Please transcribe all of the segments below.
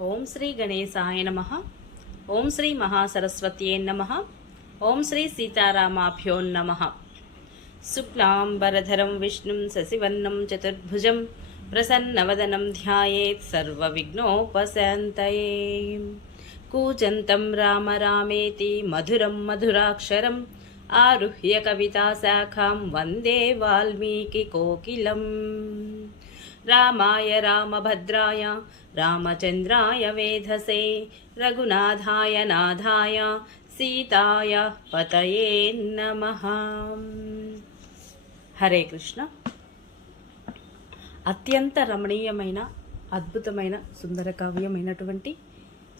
ఓం శ్రీ గణేశాయ నమ ఓం శ్రీ మహాసరస్వత్యే నమ ఓం శ్రీ సీతారామాభ్యో నమ శుక్లాంబరధరం విష్ణుం శశివర్ణం చతుర్భుజం ప్రసన్నవదనం ధ్యాయేత్ సర్వవిఘ్నోపశాంతయే కూజంతం రామ రామేతి మధురం మధురాక్షరం ఆరుహ్య కవితాశాఖాం వందే వాల్మీకి కోకిలం రామాయ రామభద్రాయ రామచంద్రాయ వేధసే రఘునాథాయ నాథాయ సీతాయ పతయే నమ. హరే కృష్ణ. అత్యంత రమణీయమైన అద్భుతమైన సుందర కావ్యమైనటువంటి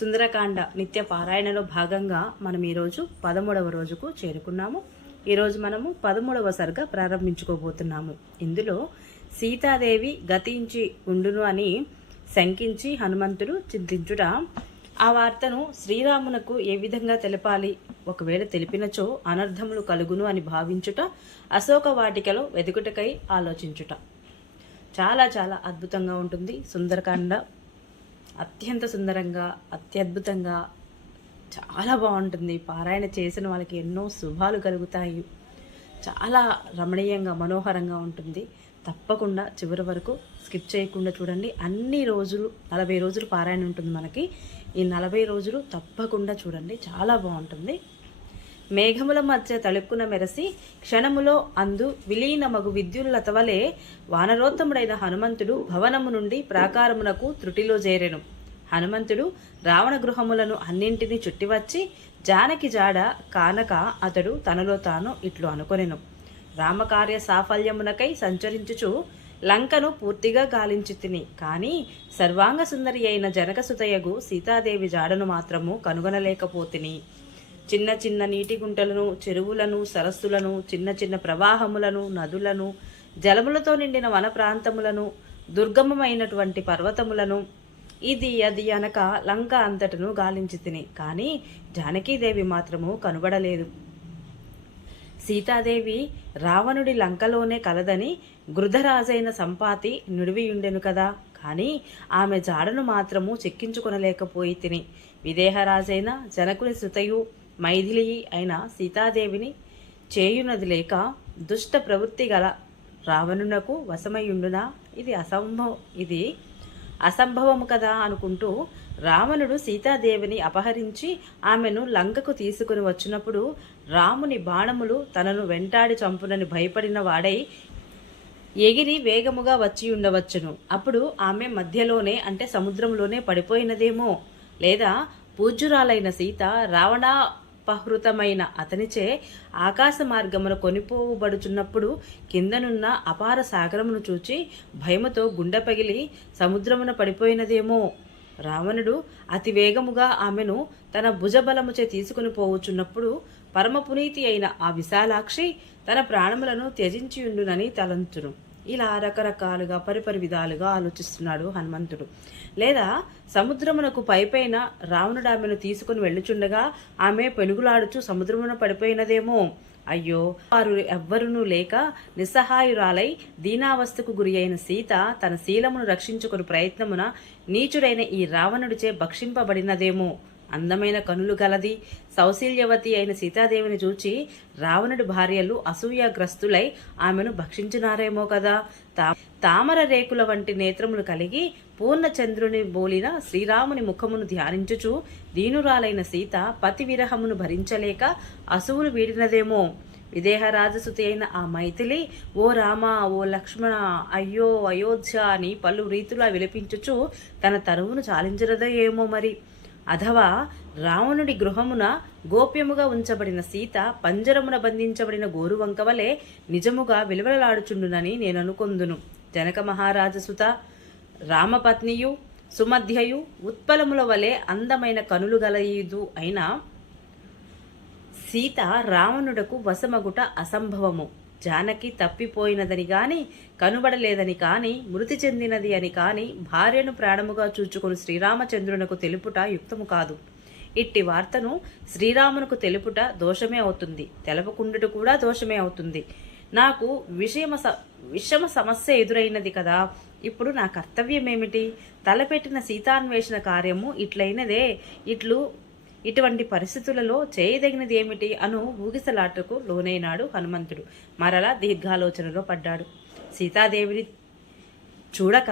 సుందరకాండ నిత్య పారాయణలో భాగంగా మనం ఈరోజు పదమూడవ రోజుకు చేరుకున్నాము. ఈరోజు మనము పదమూడవ సరిగా ప్రారంభించుకోబోతున్నాము. ఇందులో సీతాదేవి గతించి ఉండును అని శంకించి హనుమంతుడు చింతించుట. ఆ వార్తను శ్రీరామునకు ఏ విధంగా తెలపాలి? ఒకవేళ తెలిపినచో అనర్థములు కలుగును అని భావించుట అశోక వాటికలో వెతుకుటకై ఆలోచించుట. చాలా చాలా అద్భుతంగా ఉంటుంది. సుందరకాండ అత్యంత సుందరంగా అత్యద్భుతంగా చాలా బాగుంటుంది. పారాయణ చేసిన వాళ్ళకి ఎన్నో శుభాలు కలుగుతాయి. చాలా రమణీయంగా మనోహరంగా ఉంటుంది. తప్పకుండా చివరి వరకు స్కిప్ చేయకుండా చూడండి. అన్ని రోజులు నలభై రోజులు పారాయణ ఉంటుంది మనకి. ఈ నలభై రోజులు తప్పకుండా చూడండి. చాలా బాగుంటుంది. మేఘముల మధ్య తళుక్కున మెరసి క్షణములో అందు విలీనమగు విద్యుల్లతవలే వానరోత్తముడైన హనుమంతుడు భవనము నుండి ప్రాకారమునకు త్రుటిలో చేరెను. హనుమంతుడు రావణ గృహములను అన్నింటినీ చుట్టివచ్చి జానకి జాడ కానక అతడు తనలో తాను ఇట్లు అనుకొనెను. రామకార్య సాఫల్యమునకై సంచరించుచు లంకను పూర్తిగా గాలించి తిని. కానీ సర్వాంగ సుందరి అయిన జనకసుతయగు సీతాదేవి జాడను మాత్రము కనుగొనలేకపోతిని. చిన్న చిన్న నీటి గుంటలను చెరువులను సరస్సులను చిన్న చిన్న ప్రవాహములను నదులను జలములతో నిండిన వన ప్రాంతములను దుర్గమమైనటువంటి పర్వతములను ఇది అది అనక లంక అంతటను గాలించి తిని. కానీ జానకీదేవి మాత్రము కనుబడలేదు. సీతాదేవి రావణుడి లంకలోనే కలదని గృధరాజైన సంపాతి నుడివియుండెను కదా. కానీ ఆమె జాడను మాత్రము చెక్కించుకొనలేకపోయి తిని. విదేహరాజైన జనకుని శృతయు మైథిలి అయిన సీతాదేవిని చేయునది లేక దుష్ట ప్రవృత్తి గల రావణునకు వశమయుండునా ఇది అసంభవం ఇది అసంభవము కదా అనుకుంటూ రావణుడు సీతాదేవిని అపహరించి ఆమెను లంకకు తీసుకుని వచ్చినప్పుడు రాముని బాణములు తనను వెంటాడి చంపునని భయపడిన వాడై ఎగిరి వేగముగా వచ్చి ఉండవచ్చును. అప్పుడు ఆమె మధ్యలోనే అంటే సముద్రంలోనే పడిపోయినదేమో. లేదా పూజ్యురాలైన సీత రావణాపహృతమైన అతనిచే ఆకాశ మార్గమున కొనిపోబడుచున్నప్పుడు కిందనున్న అపార సాగరమును చూచి భయముతో గుండె పగిలి సముద్రమున పడిపోయినదేమో. రావణుడు అతి వేగముగా ఆమెను తన భుజబలముచే తీసుకుని పోవుచున్నప్పుడు పరమ పునీతి అయిన ఆ విశాలాక్షి తన ప్రాణములను త్యజించియుండునని తలంచును ఇలా రకరకాలుగా పరిపరి విధాలుగా ఆలోచిస్తున్నాడు హనుమంతుడు. లేదా సముద్రమునకు పైపైన రావణుడు ఆమెను తీసుకుని వెళ్ళుచుండగా ఆమె పెనుగులాడుచు సముద్రమున పడిపోయినదేమో. అయ్యో వారు ఎవ్వరునూ లేక నిస్సహాయురాలై దీనావస్థకు గురి అయిన సీత తన శీలమును రక్షించుకుని ప్రయత్నమున నీచుడైన ఈ రావణుడిచే భక్షింపబడినదేమో. అందమైన కనులు గలది సౌశీల్యవతి అయిన సీతాదేవిని చూచి రావణుడి భార్యలు అసూయాగ్రస్తులై ఆమెను భక్షించినారేమో కదా. తా తామర రేకుల వంటి నేత్రములు కలిగి పూర్ణచంద్రుని బోలిన శ్రీరాముని ముఖమును ధ్యానించుచు దీనురాలైన సీత పతి విరహమును భరించలేక అసువులు వీడినదేమో. విదేహరాజసుతి అయిన ఆ మైథిలి ఓ రామ ఓ లక్ష్మణ అయ్యో అయోధ్య అని పలు రీతులా విలపించుచు తన తరువును చాలించరదో ఏమో మరి. అథవా రావణుడి గృహమున గోప్యముగా ఉంచబడిన సీత పంజరమున బంధించబడిన గోరువంక వలె నిజముగా విలువలలాడుచుండునని నేను అనుకొందును జనక మహారాజసుత రామపత్నియు సుమధ్యయు ఉత్పలముల వలె అందమైన కనులు గలయుదు అయిన సీత రావణుడకు వశమగుట అసంభవము. జానకి తప్పిపోయినదని కాని కనుబడలేదని కాని మృతి చెందినది అని కాని భార్యను ప్రాణముగా చూచుకుని శ్రీరామచంద్రునకు తెలుపుట యుక్తము కాదు. ఇట్టి వార్తను శ్రీరామునకు తెలుపుట దోషమే అవుతుంది. తెలపకుండుట కూడా దోషమే అవుతుంది. నాకు విషయమ స విషమ సమస్య ఎదురైనది కదా. ఇప్పుడు నా కర్తవ్యమేమిటి? తలపెట్టిన సీతాన్వేషణ కార్యము ఇట్లయినదే. ఇట్లు ఇటువంటి పరిస్థితులలో చేయదగినది ఏమిటి? అను ఊగిసలాటకు లోనైనాడు హనుమంతుడు. మరలా దీర్ఘాలోచనలో పడ్డాడు. సీతాదేవిని చూడక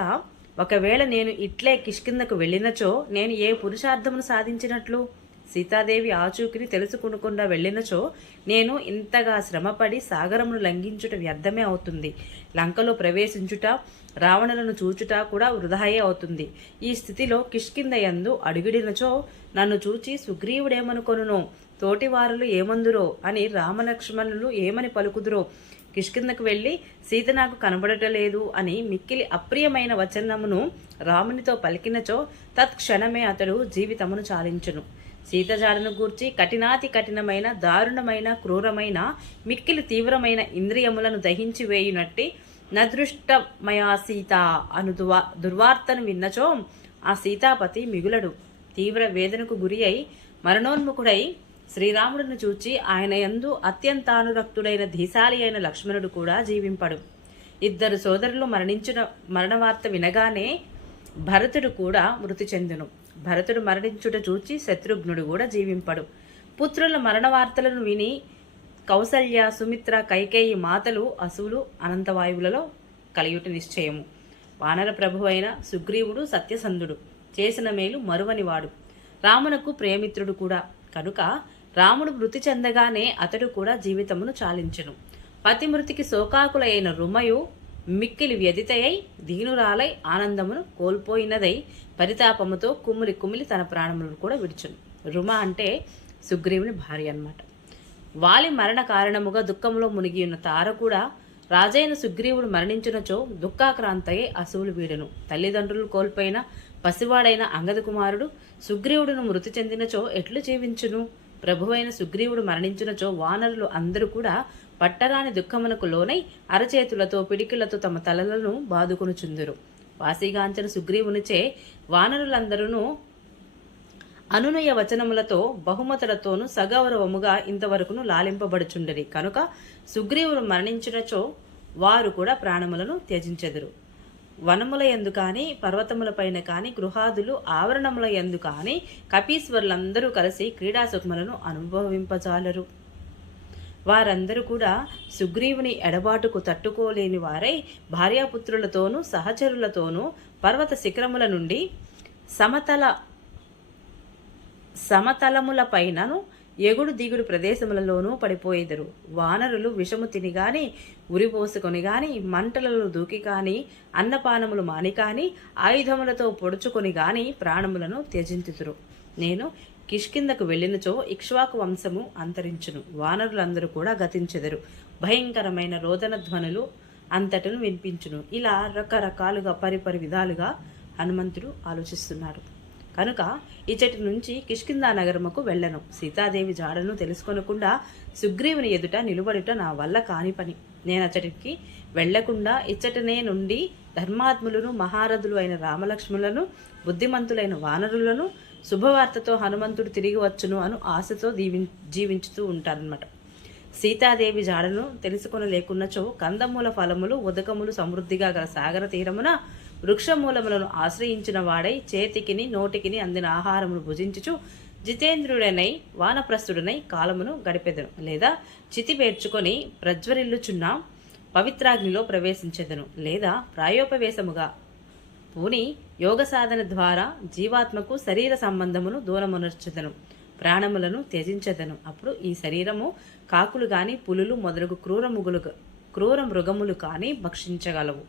ఒకవేళ నేను ఇట్లే కిష్కిందకు వెళ్ళినచో నేను ఏ పురుషార్థమును సాధించినట్లు? సీతాదేవి ఆచూకిని తెలుసుకునకుండా వెళ్ళినచో నేను ఇంతగా శ్రమపడి సాగరమును లంఘించుట వ్యర్థమే అవుతుంది. లంకలో ప్రవేశించుట రావణులను చూచుట కూడా వృధాయే అవుతుంది. ఈ స్థితిలో కిష్కిందయందు అడుగిడినచో నన్ను చూచి సుగ్రీవుడేమనుకొనునో? తోటివారులు ఏమందురో? అని రామలక్ష్మణులు ఏమని పలుకుదురో? కిష్కిందకు వెళ్ళి సీత నాకు కనబడటలేదు అని మిక్కిలి అప్రియమైన వచనమును రామునితో పలికినచో తత్క్షణమే అతడు జీవితమును చాలించును. సీత జాడను గూర్చి కఠినాతి కఠినమైన దారుణమైన క్రూరమైన మిక్కిలి తీవ్రమైన ఇంద్రియములను దహించి వేయునట్టి నదృష్టమయా సీత అను దువా దుర్వార్తను విన్నచో ఆ సీతాపతి మిగులడు. తీవ్ర వేదనకు గురి అయి మరణోన్ముఖుడై శ్రీరాముడిని చూచి ఆయన యందు అత్యంతానురక్తుడైన ధీశాలి అయిన లక్ష్మణుడు కూడా జీవింపడు. ఇద్దరు సోదరులు మరణించిన మరణవార్త వినగానే భరతుడు కూడా మృతి చెందును. భరతుడు మరణించుట చూచి శత్రుఘ్నుడు కూడా జీవింపడు. పుత్రుల మరణ వార్తలను విని కౌసల్య సుమిత్ర కైకేయి మాతలు అసువులు అనంతవాయువులలో కలియుట నిశ్చయము. వానర ప్రభు అయిన సుగ్రీవుడు సత్యసంధుడు. చేసిన మేలు మరువనివాడు రామునకు ప్రేమిత్రుడు కూడా. కనుక రాముడు మృతి చెందగానే అతడు కూడా జీవితమును చాలించెను. పతిమృతికి శోకాకులైన రుమయు మిక్కిలి వ్యధితయై దీనురాలై ఆనందమును కోల్పోయినదై పరితాపముతో కుమ్మిలి కుమిలి తన ప్రాణములను కూడా విడిచును. రుమ అంటే సుగ్రీవుని భార్య అన్నమాట. వాలి మరణ కారణముగా దుఃఖంలో మునిగి ఉన్న తార కూడా రాజైన సుగ్రీవుడు మరణించినచో దుఃఖాక్రాంతయే అసువులు వీడెను. తల్లిదండ్రులు కోల్పోయిన పసివాడైన అంగద కుమారుడు సుగ్రీవుడును మృతి చెందినచో ఎట్లు జీవించును? ప్రభువైన సుగ్రీవుడు మరణించినచో వానరులు అందరూ కూడా పట్టరాని దుఃఖమునకు లోనై అరచేతులతో పిడికిలతో తమ తలలను బాదుకొనుచుందురు. వాసిగాంచిన సుగ్రీవునిచే వానరులందరూ అనునయ వచనములతో బహుమతులతోనూ సగౌరవముగా ఇంతవరకును లాలింపబడుచుండరి. కనుక సుగ్రీవులు మరణించినచో వారు కూడా ప్రాణములను త్యజించెదరు. వనముల ఎందు కానీ పర్వతములపైన కానీ గృహాదులు ఆవరణముల ఎందు కానీ కపీశ్వరులందరూ కలిసి క్రీడా సుఖములను అనుభవింపజాలరు. వారందరూ కూడా సుగ్రీవుని ఎడబాటుకు తట్టుకోలేని వారై భార్యాపుత్రులతోనూ సహచరులతోనూ పర్వత శిఖరముల నుండి సమతల సమతలములపైనను ఎగుడు దిగుడు ప్రదేశములలోనూ పడిపోయేదరు. వానరులు విషము తిని గాని ఉరిపోసుకొని గాని మంటలలో దూకి కాని అన్నపానములు మాని కాని ఆయుధములతో పొడుచుకొని గాని ప్రాణములను త్యజించుతురు నేను కిష్కిందకు వెళ్ళినచో ఇక్ష్వాకు వంశము అంతరించును. వానరులందరూ కూడా గతించెదరు. భయంకరమైన రోదన ధ్వనులు అంతటను వినిపించును. ఇలా రకరకాలుగా పరిపరి విధాలుగా హనుమంతుడు ఆలోచిస్తున్నాడు. కనుక ఇచ్చటి నుంచి కిష్కిందా నగరముకు వెళ్ళను. సీతాదేవి జాడను తెలుసుకొనకుండా సుగ్రీవుని ఎదుట నిలబడుట నా వల్ల కాని పని. నేను అచ్చటికి వెళ్ళకుండా ఇచ్చటనే నుండి ధర్మాత్ములను మహారథులు అయిన రామలక్ష్ములను బుద్ధిమంతులైన వానరులను శుభవార్తతో హనుమంతుడు తిరిగి వచ్చును అను ఆశతో దీవి జీవించుతూ ఉంటారనమాట సీతాదేవి జాడను తెలుసుకొనలేకున్నచో కందమూల ఫలములు ఉదకములు సమృద్ధిగా గల సాగర తీరమున వృక్షమూలములను ఆశ్రయించిన వాడై చేతికిని నోటికిని అందిన ఆహారమును భుజించుచు జితేంద్రుడనై వానప్రస్థుడనై కాలమును గడిపెదను. లేదా చితి పేర్చుకొని ప్రజ్వరిల్లుచున్న పవిత్రాగ్నిలో ప్రవేశించెదను. లేదా ప్రాయోపవేశముగా పూని యోగ సాధన ద్వారా జీవాత్మకు శరీర సంబంధమును దూరమునర్చెదను. ప్రాణములను త్యజించదను. అప్పుడు ఈ శరీరము కాకులు గాని పులులు మొదలగు క్రూరముగులు క్రూర మృగములు కానీ భక్షించగలవు.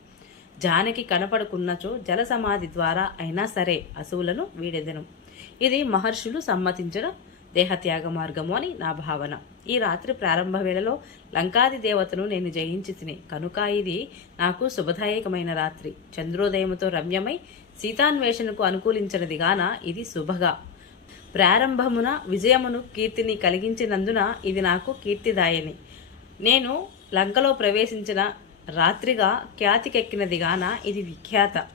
జానకి కనపడుకున్నచో జల సమాధి ద్వారా అయినా సరే అసువులను వీడెదను. ఇది మహర్షులు సమ్మతించిన దేహత్యాగ మార్గము అని నా భావన. ఈ రాత్రి ప్రారంభ వేళలో లంకాది దేవతను నేను జయించి తిని కనుక ఇది నాకు శుభదాయకమైన రాత్రి. చంద్రోదయముతో రమ్యమై సీతాన్వేషణకు అనుకూలించినదిగాన ఇది శుభగా. ప్రారంభమున విజయమును కీర్తిని కలిగించినందున ఇది నాకు కీర్తిదాయని. నేను లంకలో ప్రవేశించిన రాత్రిగా ఖ్యాతికెక్కినది గాన ఇది విఖ్యాత.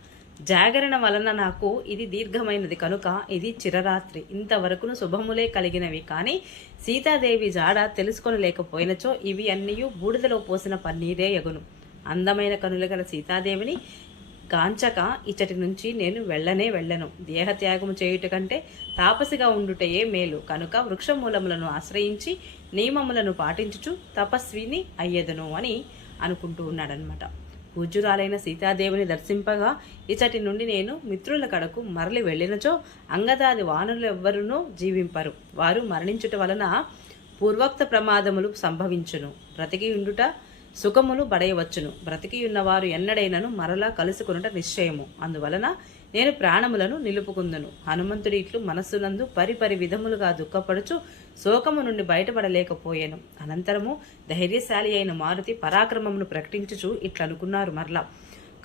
జాగరణ వలన నాకు ఇది దీర్ఘమైనది కనుక ఇది చిరరాత్రి. ఇంతవరకును శుభములే కలిగినవి. కానీ సీతాదేవి జాడ తెలుసుకొనలేకపోయినచో ఇవి అన్నీ బూడిదలో పోసిన పన్నీరే ఎగును అందమైన కనులు గల సీతాదేవిని గాంచక ఇచ్చటి నుంచి నేను వెళ్ళనే వెళ్ళను. దేహత్యాగము చేయుట కంటే తాపసిగా ఉండుటయే మేలు. కనుక వృక్షమూలములను ఆశ్రయించి నియమములను పాటించుచు తపస్విని అయ్యెదను అని అనుకుంటూ ఉన్నాడనమాట పూజ్యురాలైన సీతాదేవిని దర్శింపగా ఇచ్చటి నుండి నేను మిత్రుల కడకు మరలి వెళ్ళినచో అంగదాది వానరులు ఎవ్వరునూ జీవింపరు. వారు మరణించుట వలన పూర్వోక్త ప్రమాదములు సంభవించును. బ్రతికి ఉండుట సుఖములు బడయవచ్చును బ్రతికి ఉన్నవారు ఎన్నడైనను మరలా కలుసుకొనుట నిశ్చయము. అందువలన నేను ప్రాణములను నిలుపుకుందును. హనుమంతుడి ఇట్లు మనస్సునందు పరిపరి విధములుగా దుఃఖపడుచు శోకము నుండి బయటపడలేకపోయాను. అనంతరము ధైర్యశాలి అయిన మారుతి పరాక్రమమును ప్రకటించుచు ఇట్లనుకున్నారు మరలా.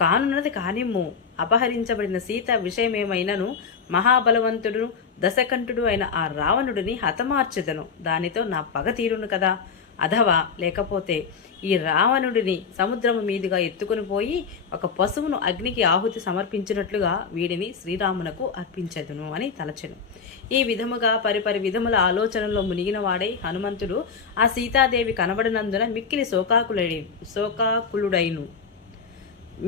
కానున్నది కానిమ్ము. అపహరించబడిన సీత విషయమేమైనను మహాబలవంతుడు దశకంఠుడు అయిన ఆ రావణుడిని హతమార్చెదను. దానితో నా పగ తీరును కదా. అధవా లేకపోతే ఈ రావణుడిని సముద్రము మీదుగా ఎత్తుకుని పోయి ఒక పశువును అగ్నికి ఆహుతి సమర్పించినట్లుగా వీడిని శ్రీరామునకు అర్పించదును అని తలచెను. ఈ విధముగా పరిపరి విధముల ఆలోచనలో మునిగిన వాడై హనుమంతుడు ఆ సీతాదేవి కనబడినందున మిక్కిలి శోకాకులుడై శోకాకులుడైను.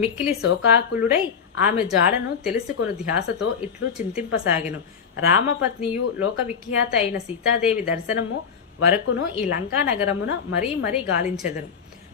మిక్కిలి శోకాకులుడై ఆమె జాడను తెలుసుకొని ధ్యాసతో ఇట్లు చింతింపసాగెను. రామపత్నియు లోకవిఖ్యాత అయిన సీతాదేవి దర్శనము వరకును ఈ లంకా నగరమున మరీ మరీ గాలించెదను.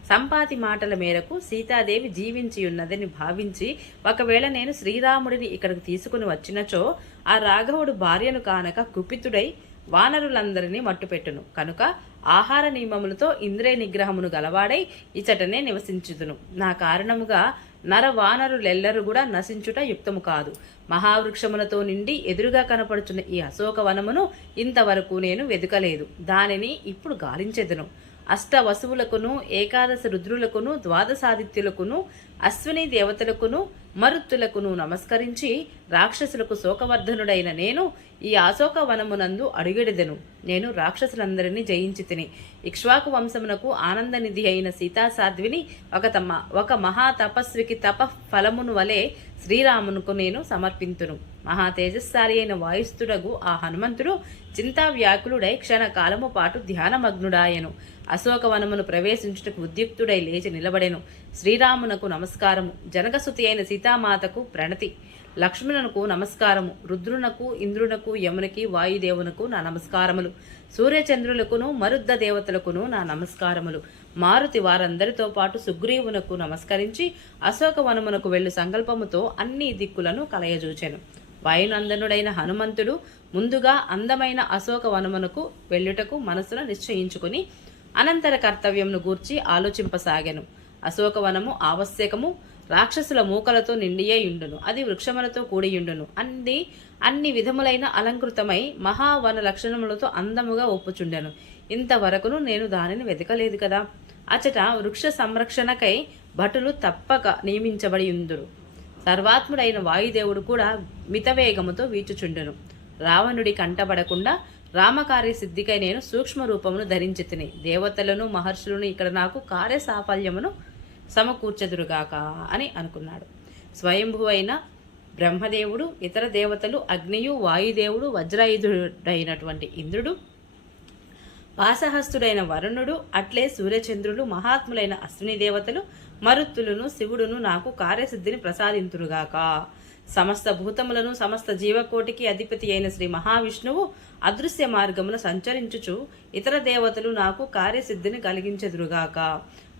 సంపాతి మాటల మేరకు సీతాదేవి జీవించి ఉన్నదని భావించి ఒకవేళ నేను శ్రీరాముడిని ఇక్కడికి తీసుకుని వచ్చినచో ఆ రాఘవుడు భార్యను కానక కుపితుడై వానరులందరినీ మట్టుపెట్టును. కనుక ఆహార నియమములతో ఇంద్రియ నిగ్రహమును గలవాడై ఇచటనే నివసించుదును. నా కారణముగా నర వానరులెల్లరూ కూడా నశించుట యుక్తము కాదు. మహావృక్షములతో నిండి ఎదురుగా కనపడుచున్న ఈ అశోక వనమును ఇంతవరకు నేను వెదుకలేదు. దానిని ఇప్పుడు గాలించెదను. అష్ట వసువులకును ఏకాదశ రుద్రులకును ద్వాదశాదిత్యులకును అశ్విని దేవతలకును మరుత్తులకును నమస్కరించి రాక్షసులకు శోకవర్ధనుడైన నేను ఈ అశోక వనమునందు అడుగెడెదను. నేను రాక్షసులందరినీ జయించి తిని ఇక్ష్వాకు వంశమునకు ఆనందనిధి అయిన సీతాసాధ్విని ఒక తమ ఒక మహా తపస్వికి తప ఫలమును వలె శ్రీరామునకు నేను సమర్పింతును. మహా తేజస్సారి అయిన వాయుస్తుడగు ఆ హనుమంతుడు చింతా వ్యాకులుడై క్షణకాలము పాటు ధ్యానమగ్నుడాయను. అశోకవనమును ప్రవేశించుటకు ఉద్యుక్తుడై లేచి నిలబడెను. శ్రీరామునకు నమస్కారము. జనకసుతి అయిన సీతామాతకు ప్రణతి. లక్ష్మణునకు నమస్కారము. రుద్రునకు ఇంద్రునకు యమునికి వాయుదేవునకు నా నమస్కారములు. సూర్యచంద్రులకును మరుద్ద దేవతలకును నా నమస్కారములు. మారుతి వారందరితో పాటు సుగ్రీవునకు నమస్కరించి అశోకవనమునకు వెళ్ళు సంకల్పముతో అన్ని దిక్కులను కలయజూచెను. వాయునందనుడైన హనుమంతుడు ముందుగా అందమైన అశోక వనమునకు వెళ్ళుటకు మనసును నిశ్చయించుకుని అనంతర కర్తవ్యంను గూర్చి ఆలోచింపసాగాను. అశోకవనము ఆవశ్యకము రాక్షసుల మూకలతో నిండియే యుండును. అది వృక్షములతో కూడియుండును. అన్ని అన్ని విధములైన అలంకృతమై మహావన లక్షణములతో అందముగా ఒప్పుచుండెను. ఇంతవరకును నేను దానిని వెతకలేదు కదా. అచట వృక్ష సంరక్షణకై భటులు తప్పక నియమించబడి ఉందురు సర్వాత్ముడైన వాయుదేవుడు కూడా మితవేగముతో వీచుచుండెను. రావణుడి కంటబడకుండా రామకార్య సిద్ధికై నేను సూక్ష్మ రూపమును ధరించి తిని. దేవతలను మహర్షులను ఇక్కడ నాకు కార్య సాఫల్యమును సమకూర్చెదురుగాక అని అనుకున్నాడు. స్వయంభువైన అయిన బ్రహ్మదేవుడు ఇతర దేవతలు అగ్నియు వాయుదేవుడు వజ్రాయుధుడైనటువంటి ఇంద్రుడు వాసహస్తుడైన వరుణుడు అట్లే సూర్యచంద్రులు మహాత్ములైన అశ్విని దేవతలు మరుత్తులను శివుడును నాకు కార్యసిద్ధిని ప్రసాదింతురుగాక. సమస్త భూతములను సమస్త జీవకోటికి అధిపతి అయిన శ్రీ మహావిష్ణువు అదృశ్య మార్గమున సంచరించుచు ఇతర దేవతలు నాకు కార్యసిద్ధిని కలిగించెదురుగాక.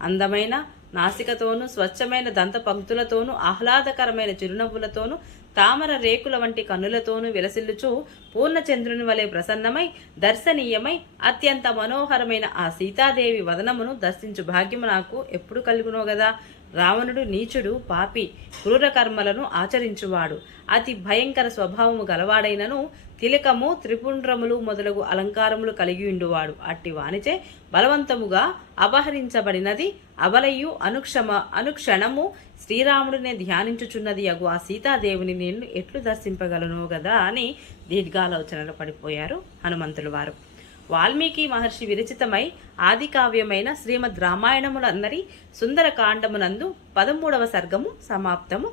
అందమైన నాసికతోనూ స్వచ్ఛమైన దంత పంక్తులతోనూ ఆహ్లాదకరమైన చిరునవ్వులతోనూ తామర రేకుల వంటి కన్నులతోనూ విలసిల్లుచు పూర్ణచంద్రుని వలె ప్రసన్నమై దర్శనీయమై అత్యంత మనోహరమైన ఆ సీతాదేవి వదనమును దర్శించు భాగ్యము నాకు ఎప్పుడు కలుగునో గదా. రావణుడు నీచుడు పాపి క్రూర కర్మలను ఆచరించువాడు. అతి భయంకర స్వభావము గలవాడైనను తిలకము త్రిపుండ్రములు మొదలగు అలంకారములు కలిగి ఉండువాడు. అట్టి వానిచే బలవంతముగా అపహరించబడినది అబలయు అనుక్షమ అనుక్షణము శ్రీరాముడినే ధ్యానించుచున్నది. అగు ఆ సీతాదేవిని నేను ఎట్లు దర్శింపగలను గదా అని దీర్ఘాలోచనలు పడిపోయారు హనుమంతులు వారు. వాల్మీకి మహర్షి విరచితమై ఆది కావ్యమైన శ్రీమద్ రామాయణములందరి సుందర కాండమునందు పదమూడవ సర్గము సమాప్తము.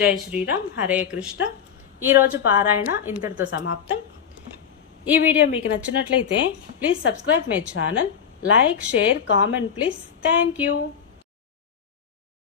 జై శ్రీరామ్ హరే కృష్ణ. ఈరోజు పారాయణ ఇంతటితో సమాప్తం. ఈ వీడియో మీకు నచ్చినట్లయితే please subscribe my channel. Like share comment please. Thank you.